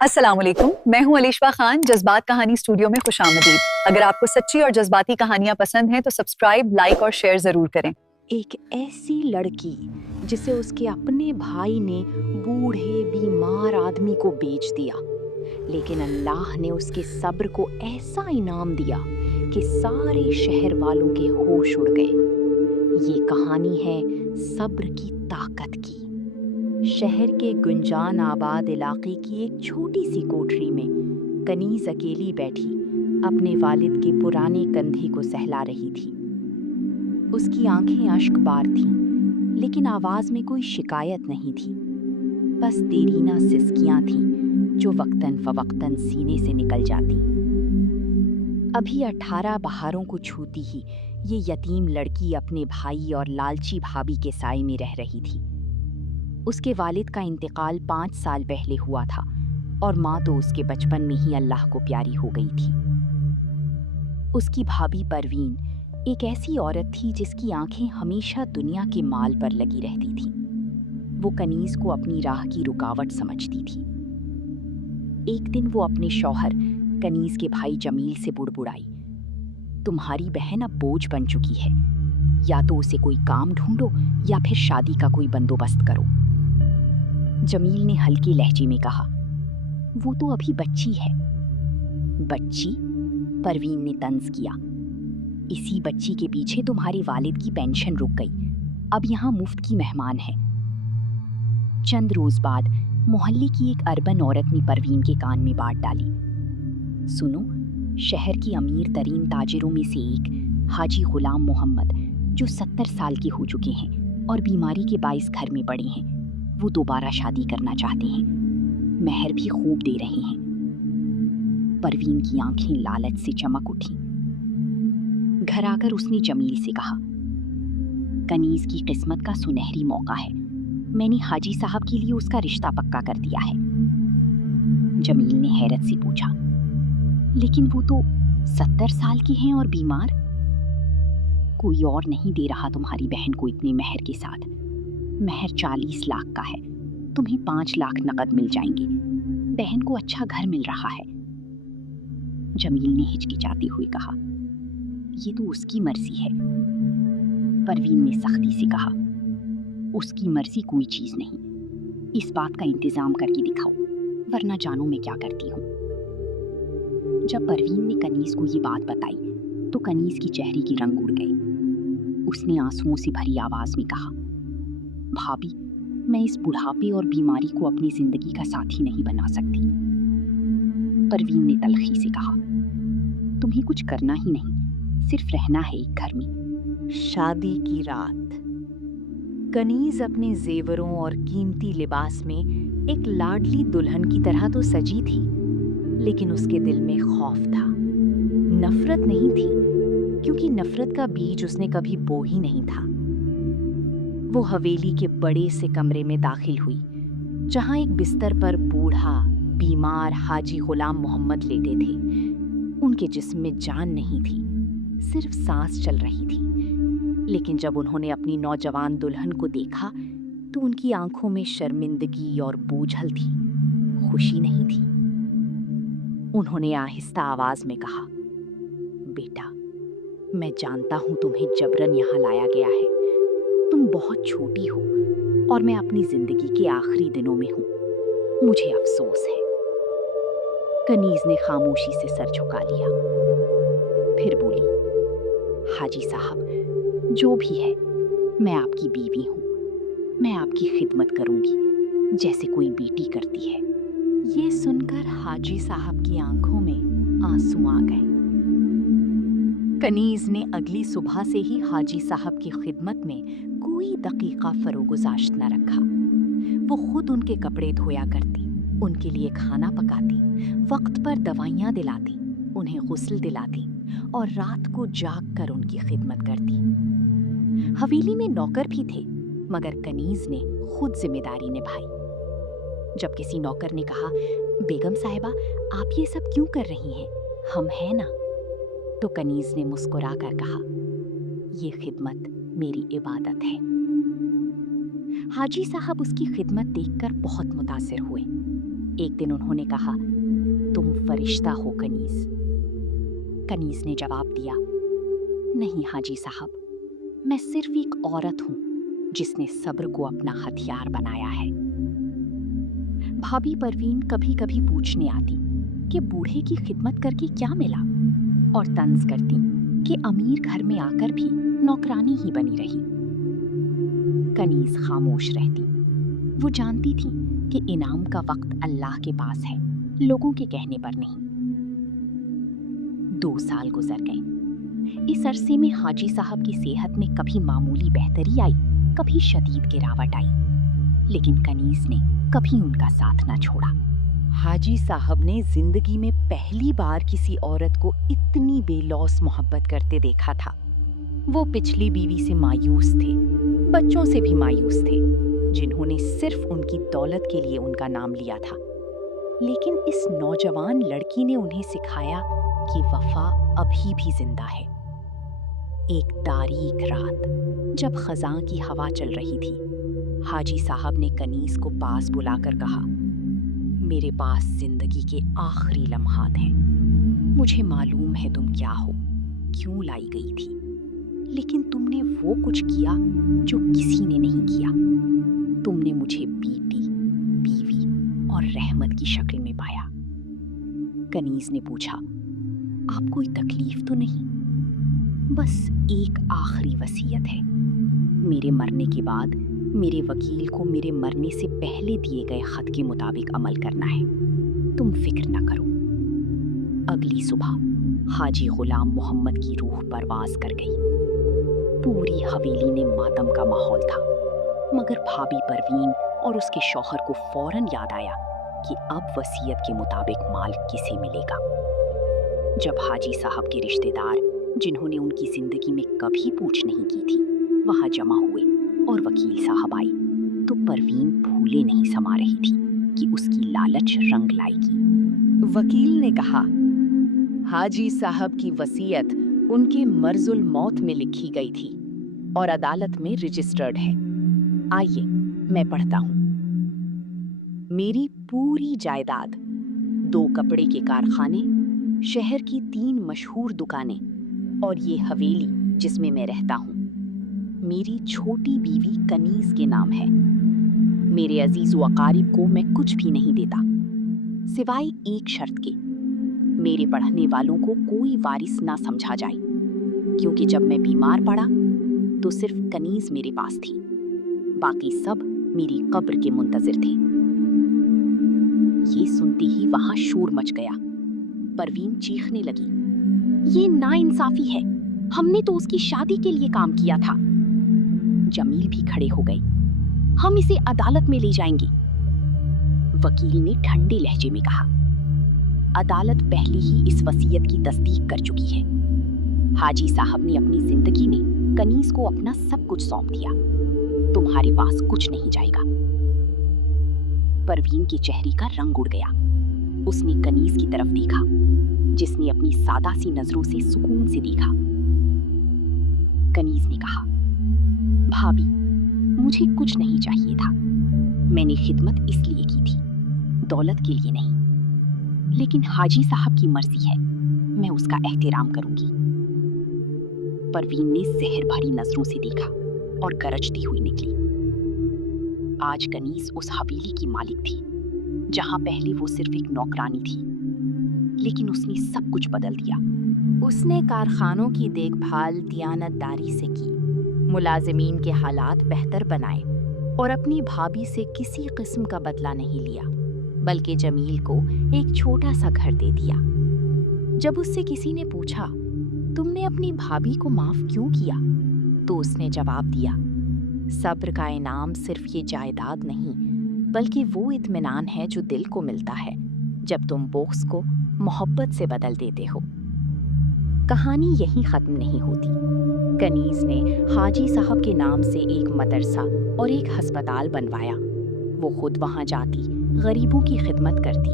السلام علیکم، میں ہوں علیشوا خان، جذبات کہانی اسٹوڈیو میں خوش آمدید۔ اگر آپ کو سچی اور جذباتی کہانیاں پسند ہیں تو سبسکرائب، لائک اور شیئر ضرور کریں۔ ایک ایسی لڑکی جسے اس کے اپنے بھائی نے بوڑھے بیمار آدمی کو بیچ دیا، لیکن اللہ نے اس کے صبر کو ایسا انعام دیا کہ سارے شہر والوں کے ہوش اڑ گئے۔ یہ کہانی ہے صبر کی طاقت کی۔ شہر کے گنجان آباد علاقے کی ایک چھوٹی سی کوٹری میں کنیز اکیلی بیٹھی اپنے والد کے پرانے کندھے کو سہلا رہی تھی۔ اس کی آنکھیں اشک بار تھیں، لیکن آواز میں کوئی شکایت نہیں تھی، بس دیرینہ سسکیاں تھیں جو وقتاً فوقتاً سینے سے نکل جاتی۔ ابھی 18 بہاروں کو چھوتی ہی یہ یتیم لڑکی اپنے بھائی اور لالچی بھابھی کے سائے میں رہ رہی تھی۔ اس کے والد کا انتقال 5 سال پہلے ہوا تھا اور ماں تو اس کے بچپن میں ہی اللہ کو پیاری ہو گئی تھی۔ اس کی بھابھی پروین ایک ایسی عورت تھی جس کی آنکھیں ہمیشہ دنیا کے مال پر لگی رہتی تھیں۔ وہ کنیز کو اپنی راہ کی رکاوٹ سمجھتی تھی۔ ایک دن وہ اپنے شوہر کنیز کے بھائی جمیل سے بڑبڑائی، تمہاری بہن اب بوجھ بن چکی ہے، یا تو اسے کوئی کام ڈھونڈو یا پھر شادی کا کوئی بندوبست کرو۔ جمیل نے ہلکے لہجے میں کہا، وہ تو ابھی بچی ہے۔ بچی؟ پروین نے طنز کیا، اسی بچی کے پیچھے تمہارے والد کی پینشن رک گئی، اب یہاں مفت کی مہمان ہے۔ چند روز بعد محلے کی ایک اربن عورت نے پروین کے کان میں بات ڈالی، سنو، شہر کی امیر ترین تاجروں میں سے ایک حاجی غلام محمد، جو 70 سال کے ہو چکے ہیں اور بیماری کے باعث گھر میں پڑے ہیں، وہ دوبارہ شادی کرنا چاہتے ہیں، مہر بھی خوب دے رہے ہیں۔ پروین کی آنکھیں لالچ سے چمک اٹھیں۔ گھر آ کر اس نے جمیل سے کہا، کنیز کی قسمت کا سنہری موقع ہے، میں نے حاجی صاحب کے لیے اس کا رشتہ پکا کر دیا ہے۔ جمیل نے حیرت سے پوچھا، لیکن وہ تو 70 سال کے ہیں اور بیمار؟ کوئی اور نہیں دے رہا تمہاری بہن کو اتنے مہر کے ساتھ، مہر 40 لاکھ کا ہے، تمہیں 5 لاکھ نقد مل جائیں گے، بہن کو اچھا گھر مل رہا ہے۔ جمیل نے ہچکچاتے ہوئے کہا، یہ تو اس کی مرضی ہے۔ پروین نے سختی سے کہا، اس کی مرضی کوئی چیز نہیں، اس بات کا انتظام کر کے دکھاؤ، ورنہ جانو میں کیا کرتی ہوں۔ جب پروین نے کنیز کو یہ بات بتائی تو کنیز کی چہرے کے رنگ اڑ گئے۔ اس نے آنسوؤں سے بھری آواز میں کہا، بھابھی، میں اس بڑھاپے اور بیماری کو اپنی زندگی کا ساتھی نہیں بنا سکتی۔ پروین نے تلخی سے کہا، تمہیں کچھ کرنا ہی نہیں، صرف رہنا ہے ایک گھر میں۔ شادی کی رات کنیز اپنے زیوروں اور قیمتی لباس میں ایک لاڈلی دلہن کی طرح تو سجی تھی، لیکن اس کے دل میں خوف تھا۔ نفرت نہیں تھی، کیونکہ نفرت کا بیج اس نے کبھی بو ہی نہیں تھا۔ وہ حویلی کے بڑے سے کمرے میں داخل ہوئی، جہاں ایک بستر پر بوڑھا بیمار حاجی غلام محمد لیٹے تھے۔ ان کے جسم میں جان نہیں تھی، صرف سانس چل رہی تھی، لیکن جب انہوں نے اپنی نوجوان دلہن کو دیکھا تو ان کی آنکھوں میں شرمندگی اور بوجھل تھی، خوشی نہیں تھی۔ انہوں نے آہستہ آواز میں کہا، بیٹا، میں جانتا ہوں تمہیں جبرن یہاں لایا گیا ہے، تم بہت چھوٹی ہو اور میں اپنی زندگی کے آخری دنوں میں ہوں، مجھے افسوس ہے۔ کنیز نے خاموشی سے سر جھکا لیا، پھر بولی، حاجی صاحب، جو بھی ہے، میں آپ کی بیوی ہوں، میں آپ کی خدمت کروں گی جیسے کوئی بیٹی کرتی ہے۔ یہ سن کر حاجی صاحب کی آنکھوں میں آنسو آ گئے۔ کنیز نے اگلی صبح سے ہی حاجی صاحب کی خدمت میں کوئی دقیقہ فروگزاشت نہ رکھا۔ وہ خود ان کے کپڑے دھویا کرتی، ان کے لیے کھانا پکاتی، وقت پر دوائیاں دلاتی، انہیں غسل دلاتی اور رات کو جاگ کر ان کی خدمت کرتی۔ حویلی میں نوکر بھی تھے، مگر کنیز نے خود ذمہ داری نبھائی۔ جب کسی نوکر نے کہا، بیگم صاحبہ، آپ یہ سب کیوں کر رہی ہیں، ہم ہیں نا، تو کنیز نے مسکرا کر کہا، یہ خدمت میری عبادت ہے۔ हाजी साहब उसकी खिदमत देखकर बहुत मुतासिर हुए। एक दिन उन्होंने कहा, तुम फरिश्ता हो कनीज। कनीज ने जवाब दिया, नहीं हाजी साहब, मैं सिर्फ एक औरत हूं जिसने सब्र को अपना हथियार बनाया है। भाभी परवीन कभी कभी पूछने आती कि बूढ़े की खिदमत करके क्या मिला, और तंज करती कि अमीर घर में आकर भी नौकरानी ही बनी रही। कनीज खामोश रहती। वो जानती थी कि इनाम का वक्त अल्लाह के पास है, लोगों के कहने पर नहीं। 2 साल गुजर गए। इस अरसे में हाजी साहब की सेहत में कभी मामूली बेहतरी आई, कभी शदीद गिरावट आई, लेकिन कनीज ने कभी उनका साथ न छोड़ा। हाजी साहब ने जिंदगी में पहली बार किसी औरत को इतनी बेलौस मोहब्बत करते देखा था। वो पिछली बीवी से मायूस थे, बच्चों से भी मायूस थे, जिन्होंने सिर्फ उनकी दौलत के लिए उनका नाम लिया था। लेकिन इस नौजवान लड़की ने उन्हें सिखाया कि वफा अभी भी जिंदा है। एक तारीख रात जब खजां की हवा चल रही थी, हाजी साहब ने कनीज को पास बुलाकर कहा, मेरे पास जिंदगी के आखिरी लम्हात हैं। मुझे मालूम है तुम क्या हो, क्यों लाई गई थी, लेकिन तुमने वो कुछ किया जो किसी ने नहीं किया। तुमने मुझे बेटी, बीवी और रहमत की शक्ल में पाया। कनीज ने पूछा, आप कोई तकलीफ तो नहीं? बस एक आखिरी वसीयत है। मेरे मरने के बाद मेरे वकील को मेरे मरने से पहले दिए गए खत के मुताबिक अमल करना है। तुम फिक्र न करो। अगली सुबह हाजी गुलाम मोहम्मद की रूह परवाज कर गई। पूरी हवेली में मातम का माहौल था, मगर भाभी परवीन और उसके शौहर को फौरन याद आया कि अब वसीयत के मुताबिक माल किसे मिलेगा। जब हाजी साहब के रिश्तेदार, जिन्होंने उनकी जिंदगी में कभी पूछ नहीं की थी, वहां जमा हुए और वकील साहब आई, तो परवीन फूले नहीं समा रही थी कि उसकी लालच रंग लाएगी। वकील ने कहा, हाजी साहब की वसीयत उनके मर्जुल मौत में लिखी गई थी और अदालत में रजिस्टर्ड है। आइए मैं पढ़ता हूँ। मेरी पूरी जायदाद, 2 कपड़े के कारखाने, शहर की 3 मशहूर दुकानें और ये हवेली जिसमें मैं रहता हूँ, मेरी छोटी बीवी कनीज के नाम है। मेरे अजीज व अकारिब को मैं कुछ भी नहीं देता, सिवाय एक शर्त के, मेरे पढ़ने वालों को कोई वारिस ना समझा जाए, क्योंकि जब मैं बीमार पड़ा तो सिर्फ कनीज मेरे पास थी, बाकी सब मेरी कब्र के मुंतजिर थे। ये सुनते ही वहां शोर मच गया। परवीन चीखने लगी, ये नाइंसाफी है, हमने तो उसकी शादी के लिए काम किया था। जमील भी खड़े हो गए, हम इसे अदालत में ले जाएंगे। वकील ने ठंडे लहजे में कहा, अदालत पहले ही इस वसीयत की तस्दीक कर चुकी है। हाजी साहब ने अपनी जिंदगी में कनीज को अपना सब कुछ सौंप दिया, तुम्हारे पास कुछ नहीं जाएगा। परवीन के चेहरे का रंग उड़ गया। उसने कनीज की तरफ देखा, जिसने अपनी सादा सी नजरों से सुकून से देखा। कनीज ने कहा, भाभी, मुझे कुछ नहीं चाहिए था। मैंने खिदमत इसलिए की थी, दौलत के लिए नहीं। लेकिन हाजी साहब की मर्जी है, मैं उसका एहतराम करूंगी। परवीन ने जहर भरी नजरों से देखा और गरजती हुई निकली। आज कनीज उस हवेली की मालिक थी, जहां पहले वो सिर्फ एक नौकरानी थी, लेकिन उसने सब कुछ बदल दिया। उसने कारखानों की देखभाल दियानतदारी से की, मुलाजिमीन के हालात बेहतर बनाए और अपनी भाभी से किसी किस्म का बदला नहीं लिया, बल्कि जमील को एक छोटा सा घर दे दिया। जब उससे किसी ने पूछा, तुमने अपनी भाभी को माफ क्यों किया, तो उसने जवाब दिया, सब्र का इनाम सिर्फ ये जायदाद नहीं, बल्कि वो इत्मीनान है जो दिल को मिलता है जब तुम बोझ को मोहब्बत से बदल देते हो। कहानी यहीं खत्म नहीं होती। कनीज ने हाजी साहब के नाम से एक मदरसा और एक हस्पताल बनवाया। वो खुद वहां जाती, गरीबों की खिदमत करती,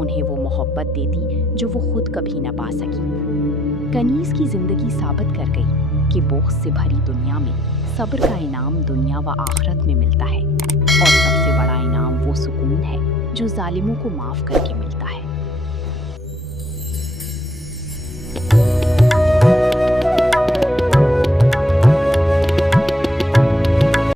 उन्हें वो मोहब्बत देती जो वो खुद कभी न पा सकी। कनीज की जिंदगी साबित कर गई कि बोझ से भरी दुनिया में सब्र का इनाम दुनिया व आखिरत में मिलता है, और सबसे बड़ा इनाम वो सुकून है जो जालिमों को माफ करके मिलता है।